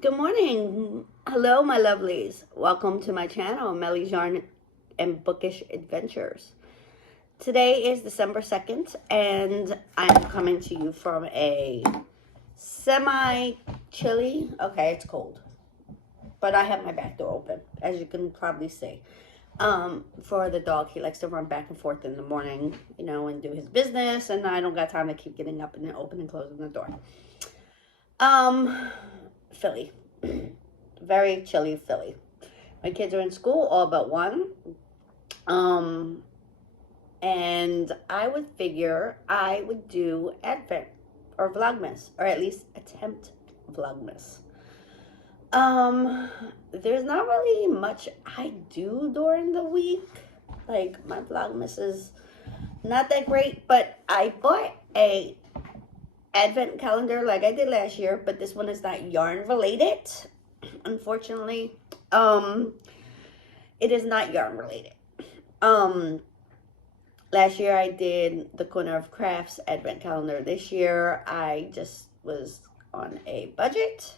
Good morning. Hello, my lovelies. Welcome to my channel, Melly's Yarn and Bookish Adventures. Today is December 2nd, and I'm coming to you from a semi-chilly, okay, it's cold, but I have my back door open, as you can probably see. For the dog, he likes to run back and forth in the morning, and do his business, and I don't got time to keep getting up and then opening and closing the door. Philly. Very chilly Philly. My kids are in school, all but one. And I would figure I would do Advent or Vlogmas, or at least attempt Vlogmas. There's not really much I do during the week. Like, my Vlogmas is not that great, but I bought a Advent calendar like I did last year, but this one is not yarn related. Unfortunately, it is not yarn related. Last year I did the Corner of Crafts Advent calendar. This year I just was on a budget.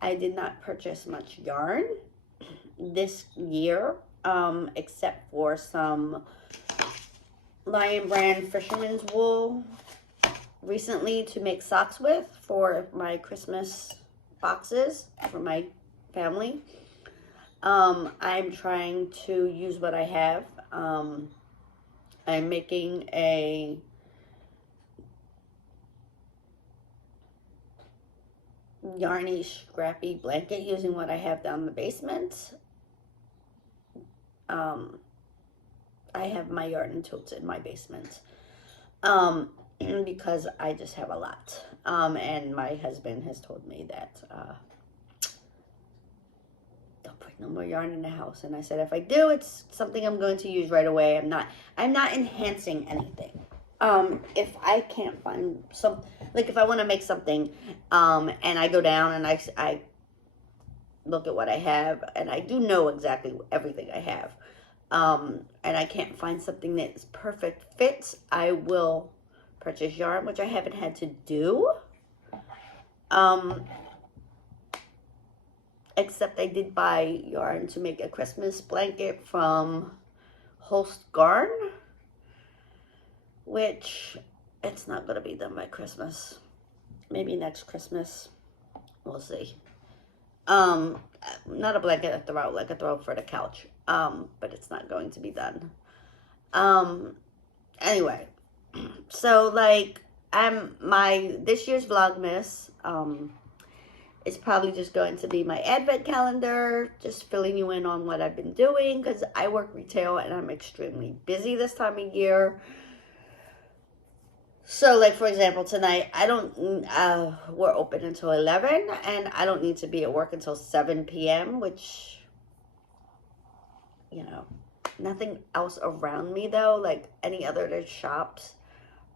I did not purchase much yarn this year, except for some Lion Brand Fisherman's Wool recently to make socks with for my Christmas boxes for my family. I'm trying to use what I have. I'm making a yarny, scrappy blanket using what I have down in the basement. I have my yarn and totes in my basement. Because I just have a lot. And my husband has told me that don't bring no more yarn in the house. And I said, if I do, it's something I'm going to use right away. I'm not enhancing anything. If I can't find like if I want to make something, and I go down and I look at what I have, and I do know exactly everything I have, and I can't find something that's perfect fit, I will purchase yarn, which I haven't had to do. Except I did buy yarn to make a Christmas blanket from Host Garn, which it's not going to be done by Christmas. Maybe next Christmas. We'll see. Not a blanket, a throw, like a throw for the couch. But it's not going to be done. Anyway, so like this year's Vlogmas, it's probably just going to be my Advent calendar, just filling you in on what I've been doing, because I work retail and I'm extremely busy this time of year. So, like, for example, tonight, we're open until 11, and I don't need to be at work until 7 p.m., which, nothing else around me, though, like any other shops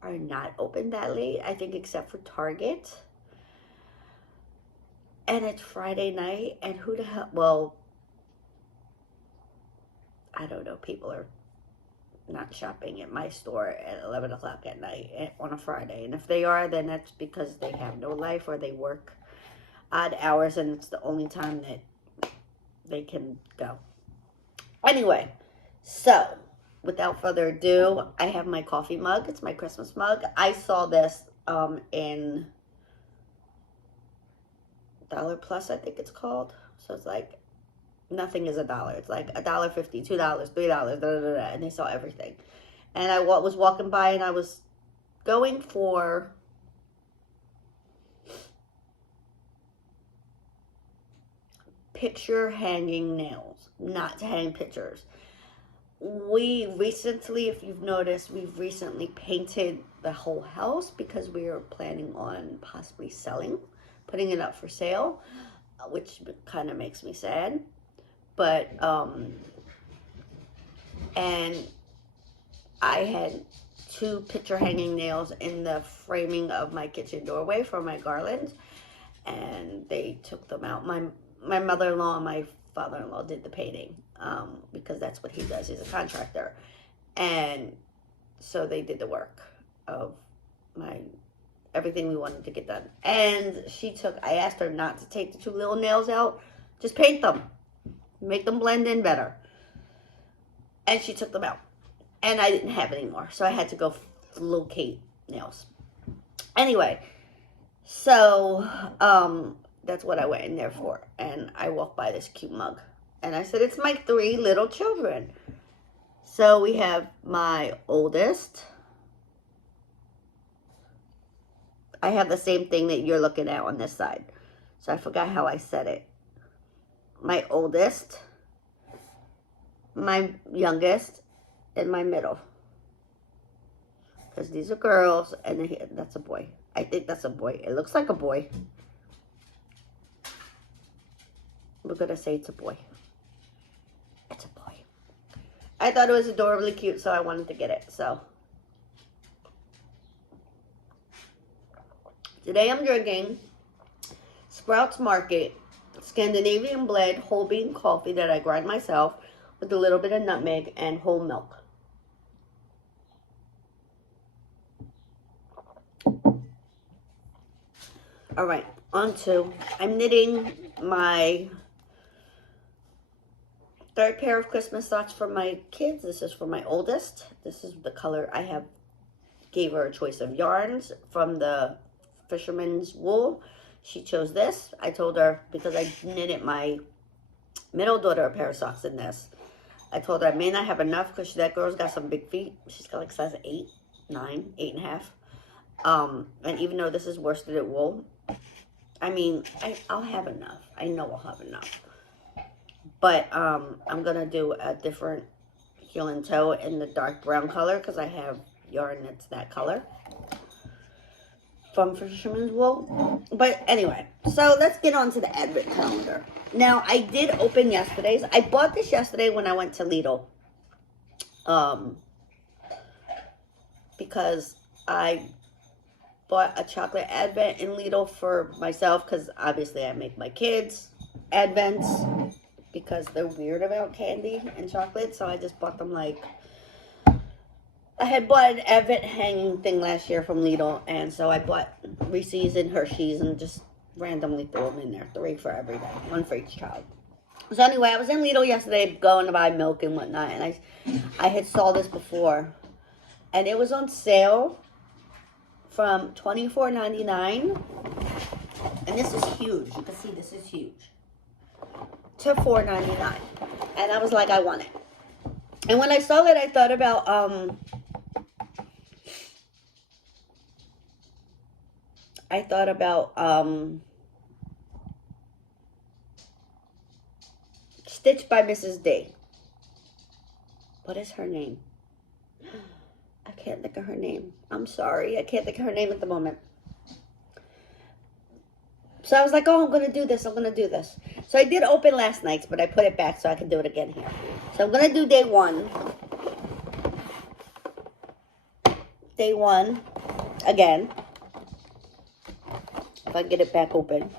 are not open that late, I think, except for Target. And it's Friday night, and who the hell, well, I don't know, people are not shopping at my store at 11 o'clock at night on a Friday. And if they are, then that's because they have no life or they work odd hours and it's the only time that they can go. Anyway, so without further ado, I have my coffee mug. It's my Christmas mug. I saw this in Dollar Plus, I think it's called. So it's like nothing is $1. It's like $1.50, $2, $3, and they sell everything. And I was walking by and I was going for picture hanging nails, not to hang pictures. We recently, if you've noticed, we've recently painted the whole house because we are planning on possibly putting it up for sale, which kind of makes me sad. But, and I had 2 picture hanging nails in the framing of my kitchen doorway for my garland, and they took them out. My mother-in-law and my father-in-law did the painting, because that's what he does. He's a contractor. And so they did the work of everything we wanted to get done. And I asked her not to take the 2 little nails out. Just paint them. Make them blend in better. And she took them out. And I didn't have any more. So I had to go locate nails. Anyway, so that's what I went in there for. And I walked by this cute mug. And I said, it's my 3 little children. So we have my oldest. I have the same thing that you're looking at on this side. So I forgot how I said it. My oldest, my youngest, and my middle. Because these are girls, and that's a boy. I think that's a boy. It looks like a boy. We're going to say it's a boy. It's a boy. I thought it was adorably cute, so I wanted to get it. So today I'm drinking Sprouts Market Scandinavian blend whole bean coffee that I grind myself with a little bit of nutmeg and whole milk. All right, on to, I'm knitting my 3rd pair of Christmas socks for my kids. This is for my oldest. This is the color I gave her a choice of yarns from the fisherman's wool. She chose this. I told her, because I knitted my middle daughter a pair of socks in this, I told her I may not have enough because that girl's got some big feet. She's got like size 8, 9, 8.5. And even though this is worsted wool, I mean, I'll have enough. I know I'll have enough. But I'm going to do a different heel and toe in the dark brown color because I have yarn that's that color from fisherman's wool. But anyway, so let's get on to the advent calendar. Now, I did open yesterday's. I bought this yesterday when I went to Lidl. Because I bought a chocolate advent in Lidl for myself because obviously I make my kids advents because they're weird about candy and chocolate. So I just bought them like, I had bought an advent hanging thing last year from Lidl. And so I bought Reese's and Hershey's and just randomly threw them in there. 3 for every day, 1 for each child. So anyway, I was in Lidl yesterday going to buy milk and whatnot. And I had saw this before. And it was on sale from $24.99. And this is huge. You can see this is huge. To $4.99. And I was like, I want it. And when I saw it, I thought about Stitch by Mrs. D. What is her name? I can't think of her name. I'm sorry. I can't think of her name at the moment. So I was like, oh, I'm going to do this. I'm going to do this. So I did open last night's, but I put it back so I can do it again here. So I'm going to do day 1. Day 1 again. If I get it back open.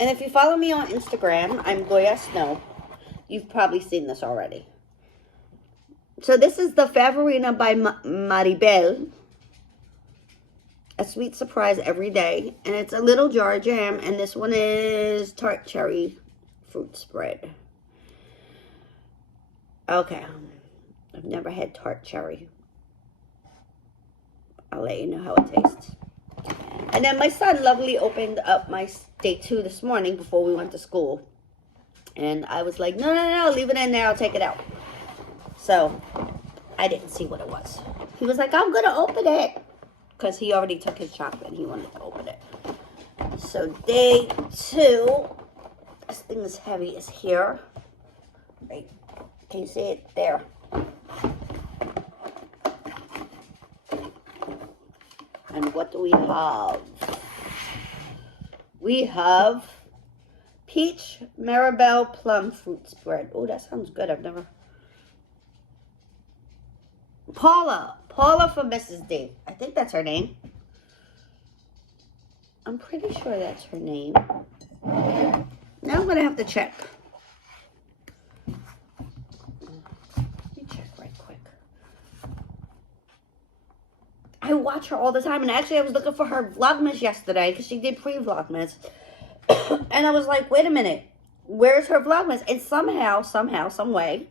And if you follow me on Instagram, I'm Goya Snow. You've probably seen this already. So this is the Favorina by Maribel. A sweet surprise every day. And it's a little jar jam. And this one is tart cherry fruit spread. Okay. I've never had tart cherry. I'll let you know how it tastes. And then my son lovely opened up my day 2 this morning before we went to school. And I was like, no, leave it in there. I'll take it out. So I didn't see what it was. He was like, I'm going to open it. Because he already took his chocolate and he wanted to open it. So day 2, this thing is heavy, is here. Right. Can you see it? There. And what do we have? We have peach Maribel plum fruit spread. Oh, that sounds good. I've never... Paula from Mrs. D. I think that's her name. I'm pretty sure that's her name. Now I'm going to have to check. Let me check right quick. I watch her all the time. And actually, I was looking for her Vlogmas yesterday because she did pre-Vlogmas. And I was like, wait a minute. Where's her Vlogmas? And somehow, some way,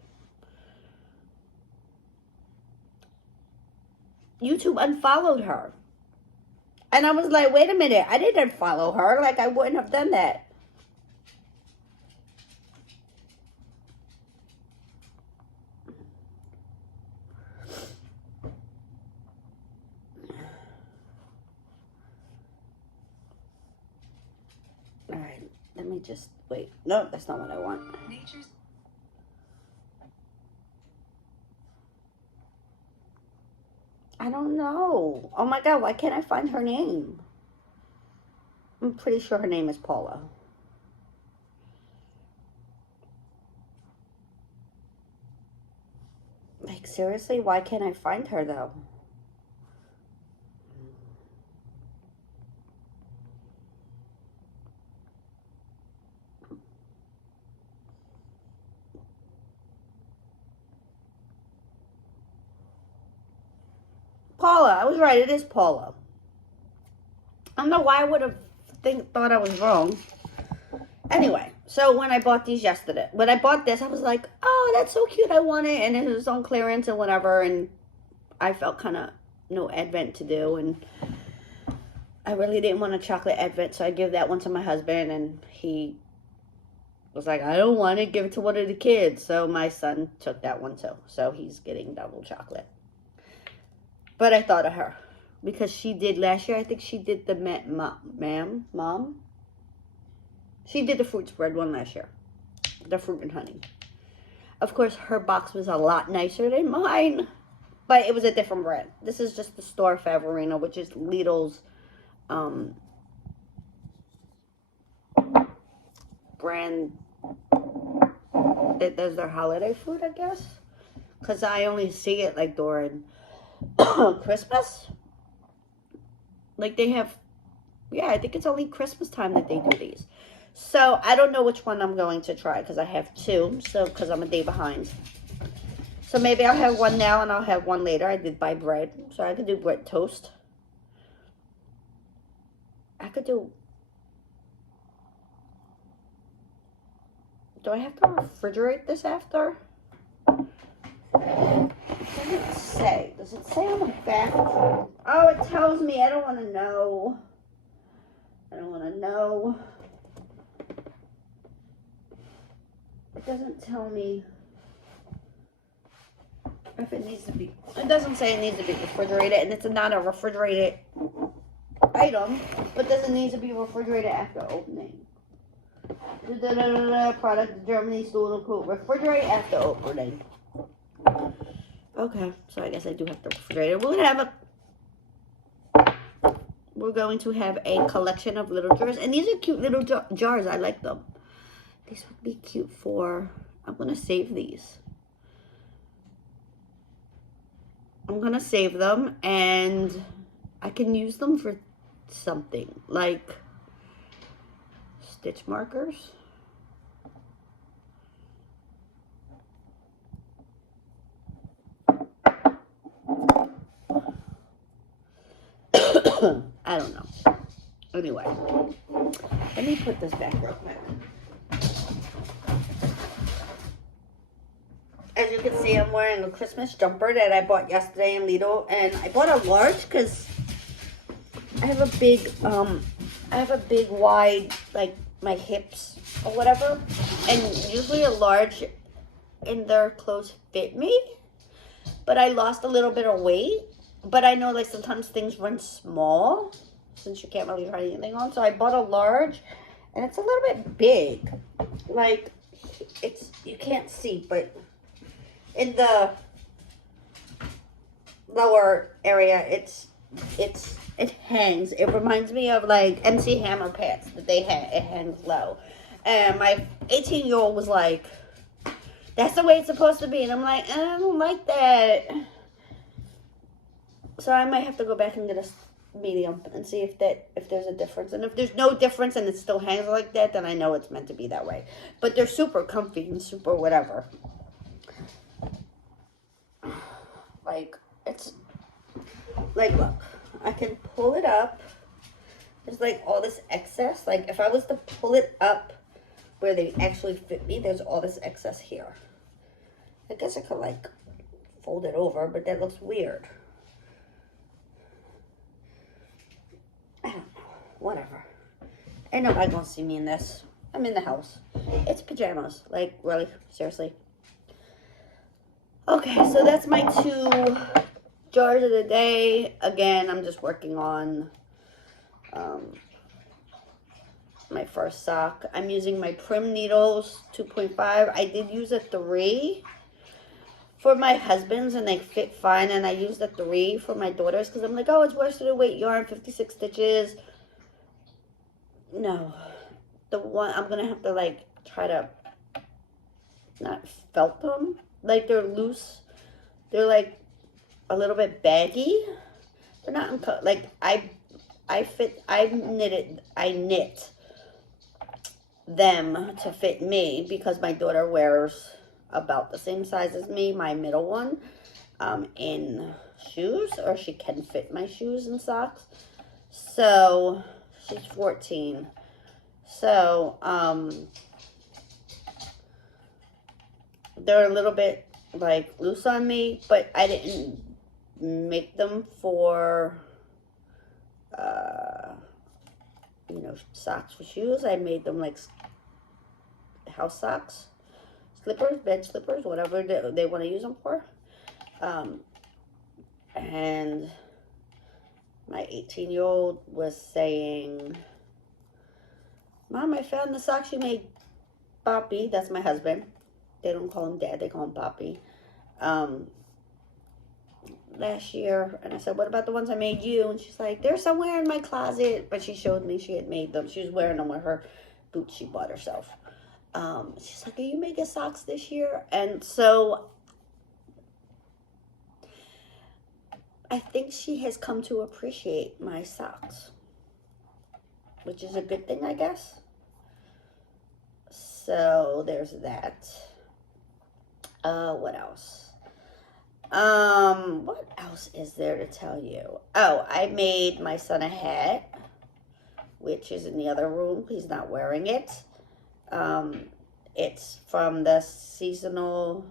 YouTube unfollowed her. And I was like, wait a minute. I didn't follow her. Like, I wouldn't have done that. All right. Let me just wait. No, that's not what I want. I don't know. Oh my God, why can't I find her name? I'm pretty sure her name is Paula. Like, seriously, why can't I find her though? Paula, I was right. It is Paula. I don't know why I would have thought I was wrong. Anyway, so when I bought these yesterday, when I bought this, I was like, oh, that's so cute. I want it. And it was on clearance and whatever. And I felt kind of no Advent to do. And I really didn't want a chocolate Advent. So I gave that one to my husband. And he was like, I don't want it. Give it to one of the kids. So my son took that one too. So he's getting double chocolate. But I thought of her. Because she did last year. I think she did the mom. She did the fruit spread one last year. The fruit and honey. Of course, her box was a lot nicer than mine. But it was a different brand. This is just the store Favorino, which is Lidl's brand that does their holiday food, I guess. Because I only see it like during Christmas. Like they have, yeah, I think it's only Christmas time that they do these. So I don't know which one I'm going to try because I have two. So because I'm a day behind. So maybe I'll have one now and I'll have one later. I did buy bread. So I could do bread toast. I could do. Do I have to refrigerate this after? What does it say? Does it say on the back? Oh, it tells me. I don't want to know. I don't want to know. It doesn't tell me if it needs to be. It doesn't say it needs to be refrigerated, and it's not a refrigerated item, but doesn't need to be refrigerated after opening. Product Germany stool quote refrigerate after opening. Okay, so I guess I do have to refrigerate it. We're going to have a collection of little jars, and these are cute little jars. I like them. These would be cute for. I'm gonna save these. I'm gonna save them, and I can use them for something like stitch markers. I don't know. Anyway, let me put this back real quick. As you can see, I'm wearing a Christmas jumper that I bought yesterday in Lidl, and I bought a large because I have a big wide, like my hips or whatever, and usually a large in their clothes fit me, but I lost a little bit of weight. But I know like sometimes things run small since you can't really try anything on. So I bought a large and it's a little bit big. Like it's, you can't see, but in the lower area, it hangs. It reminds me of like MC Hammer pants that they had. It hangs low. And my 18-year-old was like, that's the way it's supposed to be. And I'm like, I don't like that. So I might have to go back and get a medium and see if there's a difference. And if there's no difference and it still hangs like that, then I know it's meant to be that way. But they're super comfy and super whatever. Like, it's, like, look, I can pull it up. There's like all this excess. Like if I was to pull it up where they actually fit me, there's all this excess here. I guess I could like fold it over, but that looks weird. I don't know. Whatever. Ain't nobody gonna see me in this. I'm in the house. It's pajamas. Like, really? Seriously? Okay, so that's my 2 jars of the day. Again, I'm just working on my first sock. I'm using my Prim Needles 2.5. I did use a 3 for my husband's, and they fit fine. And I used a 3 for my daughter's because I'm like, oh, it's worsted weight yarn, 56 stitches. No. The one, I'm going to have to, like, try to not felt them. Like, they're loose. They're, like, a little bit baggy. They're not, like, I knit them to fit me because my daughter wears about the same size as me, my middle one, in shoes, or she can fit my shoes and socks. So, she's 14. So, they're a little bit, like, loose on me, but I didn't make them for, you know, socks for shoes. I made them, like, house socks, slippers, bed slippers, whatever they want to use them for. And my 18-year-old was saying, Mom, I found the socks you made Poppy. That's my husband. They don't call him Dad. They call him Poppy. Last year. And I said, what about the ones I made you? And she's like, they're somewhere in my closet. But she showed me she had made them. She was wearing them with her boots she bought herself. She's like, are you making socks this year? And so I think she has come to appreciate my socks, which is a good thing, I guess. So there's that. What else? What else is there to tell you? Oh, I made my son a hat, which is in the other room. He's not wearing it. It's from the seasonal,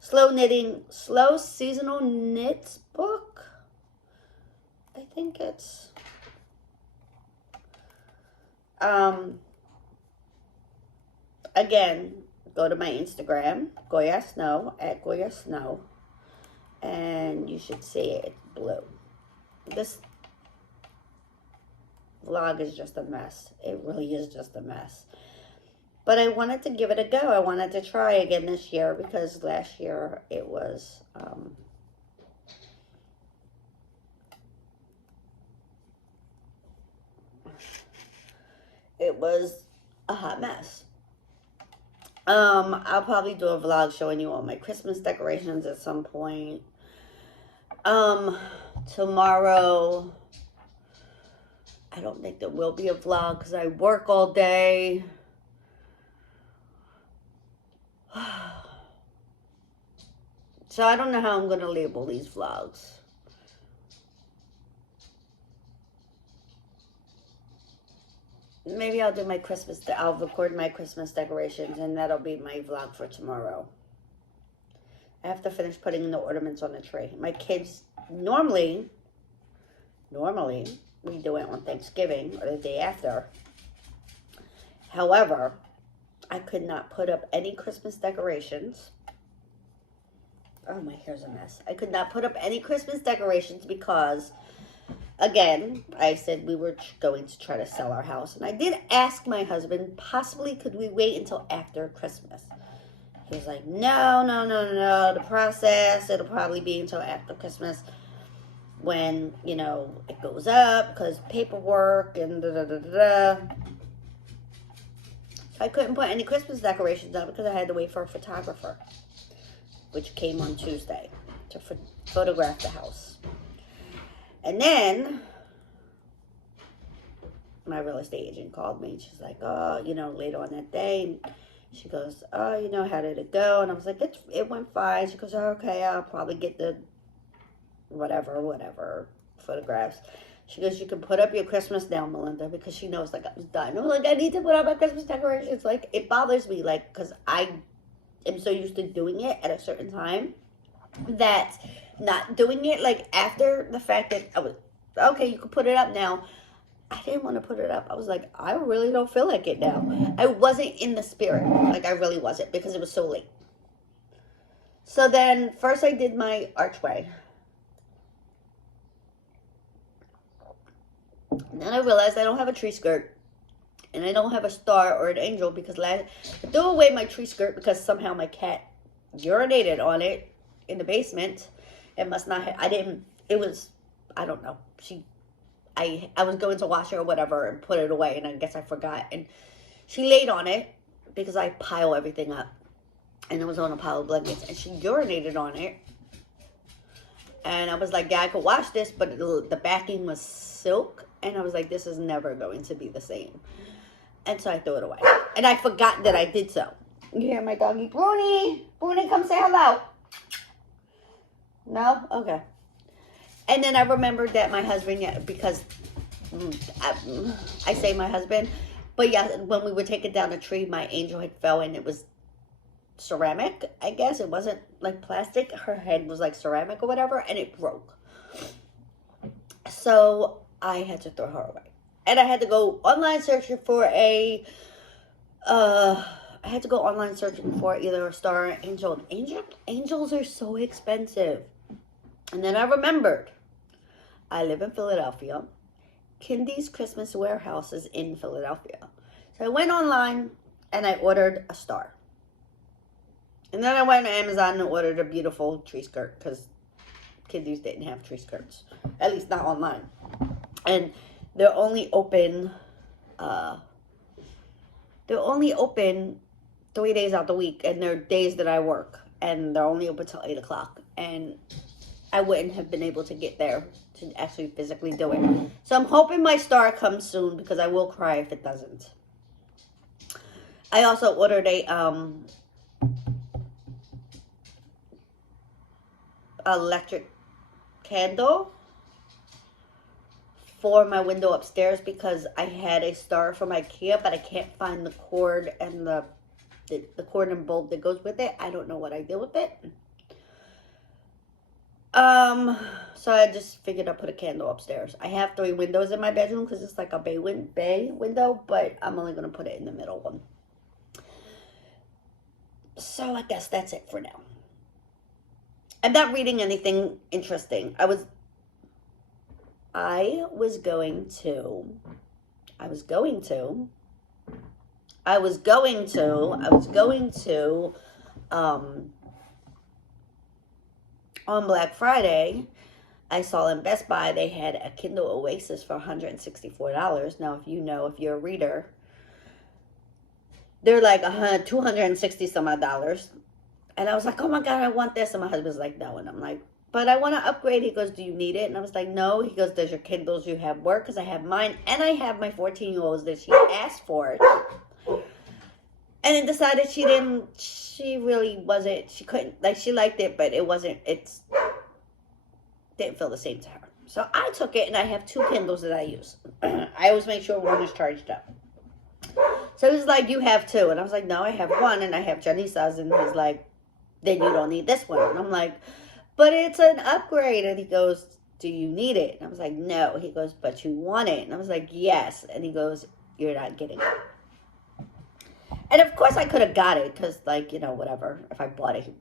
slow seasonal knits book. I think it's, again, go to my Instagram, Goya Snow, at Goya Snow, and you should see it. It's blue. This vlog is just a mess. It really is just a mess. But I wanted to give it a go. I wanted to try again this year because last year it was, a hot mess. I'll probably do a vlog showing you all my Christmas decorations at some point. Tomorrow, I don't think there will be a vlog because I work all day. So I don't know how I'm going to label these vlogs. Maybe I'll do my I'll record my Christmas decorations and that'll be my vlog for tomorrow. I have to finish putting the ornaments on the tree. My kids, normally, we do it on Thanksgiving or the day after. However, I could not put up any Christmas decorations. Oh, my hair's a mess. I could not put up any Christmas decorations because, again, I said we were going to try to sell our house. And I did ask my husband, possibly could we wait until after Christmas? He was like, no, the process, it'll probably be until after Christmas when, you know, it goes up because paperwork and da-da-da-da-da. I couldn't put any Christmas decorations up because I had to wait for a photographer, which came on Tuesday to photograph the house. And then my real estate agent called me and she's like, oh, you know, later on that day, she goes, oh, you know, how did it go? And I was like, it went fine. She goes, oh, okay, I'll probably get the whatever, photographs. She goes, you can put up your Christmas now, Melinda, because she knows, like, I was done. I'm like, I need to put up my Christmas decorations. Like, it bothers me, like, because I am so used to doing it at a certain time that not doing it, like, after the fact that I was, okay, you can put it up now. I didn't want to put it up. I was like, I really don't feel like it now. I wasn't in the spirit. Like, I really wasn't, because it was so late. So then, first I did my archway. And then I realized I don't have a tree skirt. And I don't have a star or an angel, because I threw away my tree skirt because somehow my cat urinated on it in the basement. It must not have, I don't know. I was going to wash it or whatever and put it away, and I guess I forgot. And she laid on it because I pile everything up. And it was on a pile of blankets, and she urinated on it. And I was like, yeah, I could wash this, but the backing was silk. And I was like, this is never going to be the same. And so I threw it away. And I forgot that I did so. You hear my doggy, Bruni? Bruni, come say hello. No? Okay. And then I remembered that my husband, yeah, because I say my husband, but yeah, when we were taking down a tree, my angel had fell, and it was ceramic, I guess. It wasn't like plastic. Her head was like ceramic or whatever, and it broke. So I had to throw her away. And I had to go online searching for either a star or angel. Angels are so expensive. And then I remembered, I live in Philadelphia. Kindy's Christmas Warehouse is in Philadelphia. So I went online and I ordered a star. And then I went to Amazon and ordered a beautiful tree skirt, because Kindy's didn't have tree skirts. At least not online. And they're only open 3 days out the week, and they're days that I work, and they're only open till 8 o'clock. And I wouldn't have been able to get there to actually physically do it. So I'm hoping my star comes soon, because I will cry if it doesn't. I also ordered a electric candle for my window upstairs, because I had a star from IKEA, but I can't find the cord and the cord and bulb that goes with it. I don't know what I did with it. So I just figured I'd put a candle upstairs. I have 3 windows in my bedroom, because it's like a bay window, but I'm only going to put it in the middle one. So I guess that's it for now. I'm not reading anything interesting. I was going to on Black Friday, I saw in Best Buy they had a Kindle Oasis for $164. Now, if you're a reader, they're like $260 some odd dollars. And I was like, oh my God, I want this. And my husband's like, no. And I'm like, but I want to upgrade. He goes, do you need it? And I was like, no. He goes, does your Kindles you have work? Because I have mine, and I have my 14-year-old's that she asked for. And then decided she couldn't, like, she liked it, but didn't feel the same to her. So I took it, and I have 2 Kindles that I use. I always make sure one is charged up. So he was like, you have 2. And I was like, no, I have 1, and I have Janice's. And he's like, then you don't need this one. And I'm like, but it's an upgrade. And he goes, do you need it? And I was like, no. He goes, but you want it. And I was like, yes. And he goes, you're not getting it. And of course I could have got it, because, like, whatever, if I bought it.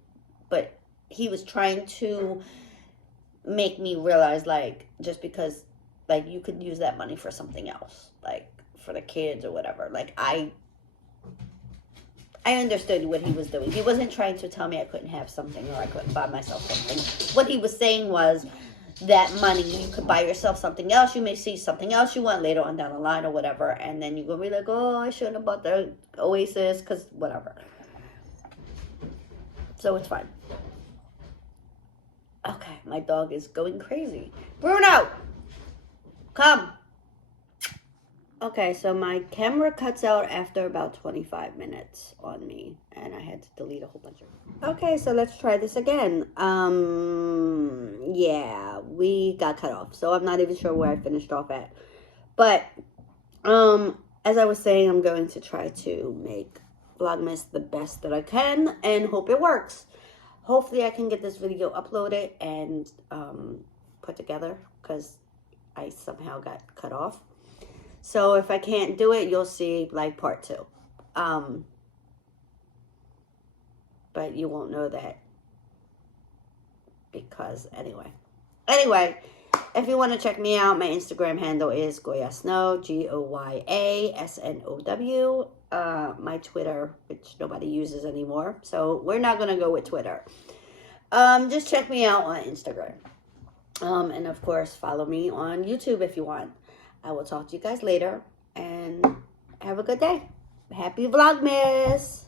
But he was trying to make me realize, like, just because, like, you could use that money for something else, like, for the kids or whatever. Like, I understood what he was doing. He wasn't trying to tell me I couldn't have something or I couldn't buy myself something. What he was saying was that money, you could buy yourself something else. You may see something else you want later on down the line or whatever. And then you're going to be like, oh, I shouldn't have bought the Oasis, because whatever. So it's fine. Okay, my dog is going crazy. Bruno! Come! Okay, so my camera cuts out after about 25 minutes on me, and I had to delete a whole bunch of. Okay, so let's try this again. Yeah, we got cut off, so I'm not even sure where I finished off at. But, as I was saying, I'm going to try to make Vlogmas the best that I can, and hope it works. Hopefully I can get this video uploaded and put together, because I somehow got cut off. So if I can't do it, you'll see like part 2. But you won't know that because anyway, if you want to check me out, my Instagram handle is Goyasnow, GOYASNOW. My Twitter, which nobody uses anymore, so we're not gonna go with Twitter. Just check me out on Instagram. And of course, follow me on YouTube if you want. I will talk to you guys later, and have a good day. Happy Vlogmas!